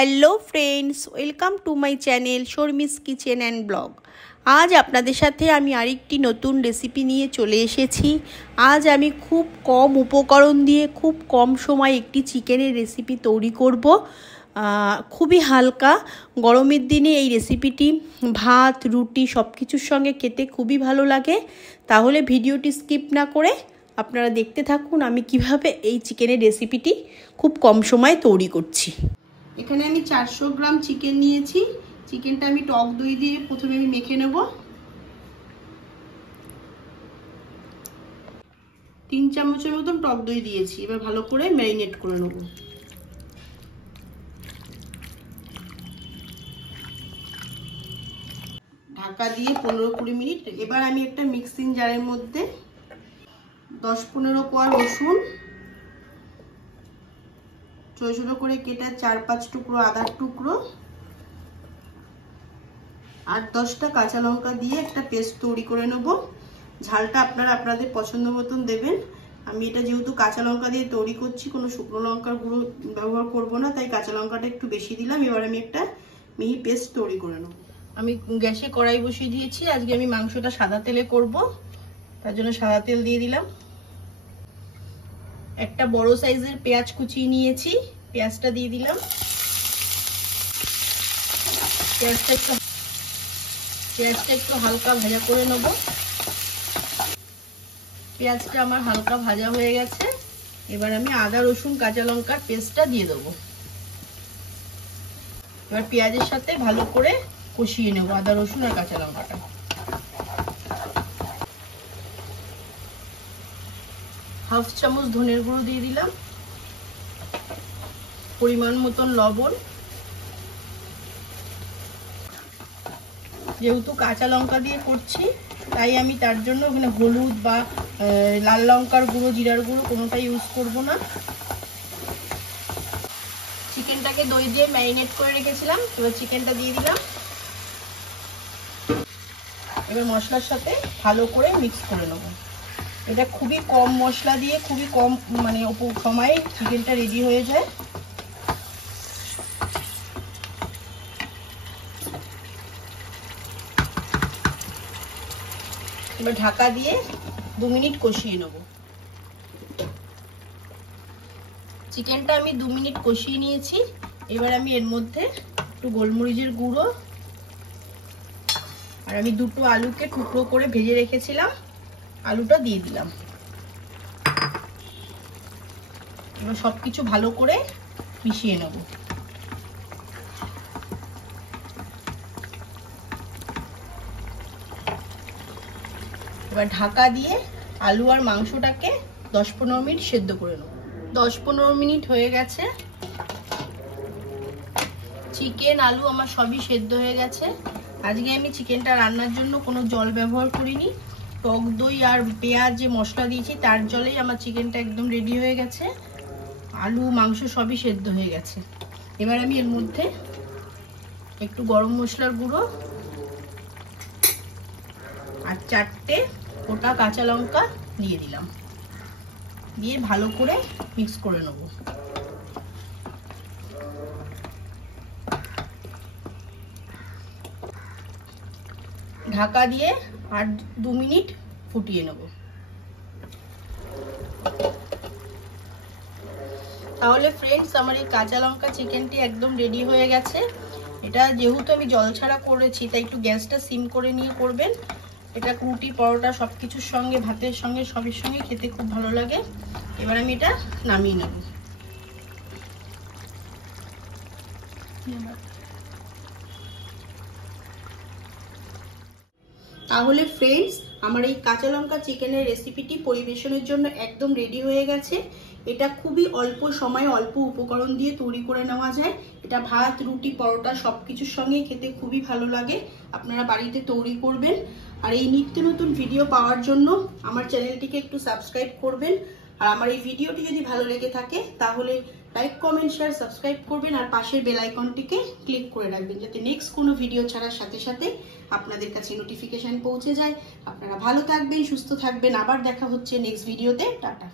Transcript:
Hello friends, welcome to my channel Sharmi's kitchen and blog. আজ আপনাদের সাথে আমি আরেকটি নতুন রেসিপি নিয়ে চলে এসেছি। আজ আমি খুব কম উপকরণ দিয়ে খুব কম সময় একটি চিকেনের রেসিপি তৈরি করব। খুবই হালকা, গরমের দিনে এই রেসিপিটি ভাত রুটি সব কিছুর সঙ্গে খেতে খুবই ভালো লাগে। তাহলে ভিডিওটি স্কিপ না করে আপনারা দেখতে থাকুন আমি কিভাবে এই চিকেনের রেসিপিটি খুব কম সময়ে তৈরি করছি। এখানে আমি 400 গ্রাম চিকেন নিয়েছি। চিকেনটা আমি টক দই দিয়ে প্রথমে আমি মেখে নেব। 3 চামচের মতন টক দই দিয়েছি। এবার ভালো করে ম্যারিনেট করে নেব। ঢাকা দিয়ে 15-20 মিনিট। এবার আমি একটা মিক্সিং জারের মধ্যে 10-15 কোয়া রসুন, ছোট ছোট করে কেটে 4-5 টুকরো আদার টুকরো আর 10টা কাঁচা লঙ্কা দিয়ে একটা পেস্ট তৈরি করে নেব। ঝালটা আপনারা আপনাদের পছন্দ মতন দেবেন। আমি এটা যেহেতু কাঁচা লঙ্কা দিয়ে তৈরি করছি, কোনো শুকনো লঙ্কার গুঁড়ো ব্যবহার করব না, তাই কাঁচা লঙ্কাটা একটু বেশি দিলাম। এবার আমি একটা মিহি পেস্ট তৈরি করে নেব। আমি গ্যাসে কড়াই বসিয়ে দিয়েছি। আজকে আমি মাংসটা সাদা তেলে করব, তার জন্য সাদা তেল দিয়ে দিলাম। একটা বড় সাইজের পেঁয়াজ কুচিয়ে নিয়েছি, পেঁয়াজটা দিয়ে দিলাম। পেঁয়াজটা একটু হালকা ভাজা করে নেব। পেঁয়াজটা আমার হালকা ভাজা হয়ে গেছে। এবার আমি আদা রসুন কাঁচা লঙ্কার পেস্টটা দিয়ে দেবো। এবার পেঁয়াজের সাথে ভালো করে কষিয়ে নেব আদা রসুন আর কাঁচা লঙ্কাটা। হাফ চামচ ধনের গুঁড়ো দিয়ে দিলাম, পরিমাণ মতন লবণ। যেহেতু কাঁচা লঙ্কা দিয়ে করছি তাই আমি তার জন্য ওখানে হলুদ বা লাল লঙ্কার গুঁড়ো জিরার গুঁড়ো কোনোটাই ইউজ করব না। চিকেনটাকে দই দিয়ে ম্যারিনেট করে রেখেছিলাম, এবার চিকেনটা দিয়ে দিলাম। এবার মশলার সাথে ভালো করে মিক্স করে নেব। এটা খুবই কম মশলা দিয়ে খুবই কম সময়ে চিকেনটা রেডি হয়ে যায়। এবার ঢাকা দিয়ে 2 মিনিট কষিয়ে নেব। চিকেনটা আমি 2 মিনিট কষিয়ে নিয়েছি। এবার আমি এর মধ্যে একটু গোলমরিচের গুঁড়ো আর আমি 2টো আলুকে টুকরো করে ভেজে রেখেছিলাম, আলুটা দিয়ে দিলাম। এবার সবকিছু ভালো করে মিশিয়ে নেব। এবার ঢাকা দিয়ে আলু আর মাংসটাকে 10-15 মিনিট সেদ্ধ করে নেব। 10-15 মিনিট হয়ে গেছে। চিকেন আলু আমার সবই সেদ্ধ হয়ে গেছে। আজকে আমি চিকেনটা রান্নার জন্য কোনো জল ব্যবহার করিনি। টক দই আর পেঁয়াজ যে মশলা দিয়েছি তার জলেই আমার চিকেনটা একদম রেডি হয়ে গেছে। আলু মাংস সবই সেদ্ধ হয়ে গেছে। এবার আমি এর মধ্যে একটু গরম মশলার গুঁড়ো আর 4টে গোটা কাঁচা লঙ্কা দিয়ে দিলাম, দিয়ে ভালো করে মিক্স করে নেব। ঢাকা দিয়ে আর 2 মিনিট ফুটিয়ে নেব। তাহলে ফ্রেন্ডস, আমার এই কাঁচা লঙ্কা চিকেনটি একদম রেডি হয়ে গেছে। এটা যেহেতু আমি জল ছাড়া করেছি তাই একটু গ্যাসটা সিম করে নিয়ে করবেন। এটা রুটি পরোটা সবকিছুর সঙ্গে, ভাতের সঙ্গে, সবের সঙ্গে খেতে খুব ভালো লাগে। এবার আমি এটা নামিয়ে নেব। তাহলে ফ্রেন্ডস, আমার এই কাঁচা লঙ্কা চিকেনের রেসিপিটি পরিবেশনের জন্য একদম রেডি হয়ে গেছে। এটা খুবই অল্প সময়ে অল্প উপকরণ দিয়ে তৈরি করে নেওয়া যায়। এটা ভাত রুটি পরোটা সবকিছুর সঙ্গে খেতে খুবই ভালো লাগে। আপনারা বাড়িতে তৈরি করবেন। আর এই নিত্য নতুন ভিডিও পাওয়ার জন্য আমার চ্যানেলটিকে একটু সাবস্ক্রাইব করবেন। আর আমার এই ভিডিওটি যদি ভালো লেগে থাকে তাহলে লাইক কমেন্ট শেয়ার সাবস্ক্রাইব করবেন আর পাশের বেল আইকনটিকে ক্লিক করে রাখবেন, যাতে নেক্সট কোনো ভিডিও ছাড়ার সাথে সাথে আপনাদের কাছে নোটিফিকেশন পৌঁছে যায়। আপনারা ভালো থাকবেন, সুস্থ থাকবেন। আবার দেখা হচ্ছে নেক্সট ভিডিওতে। টাটা।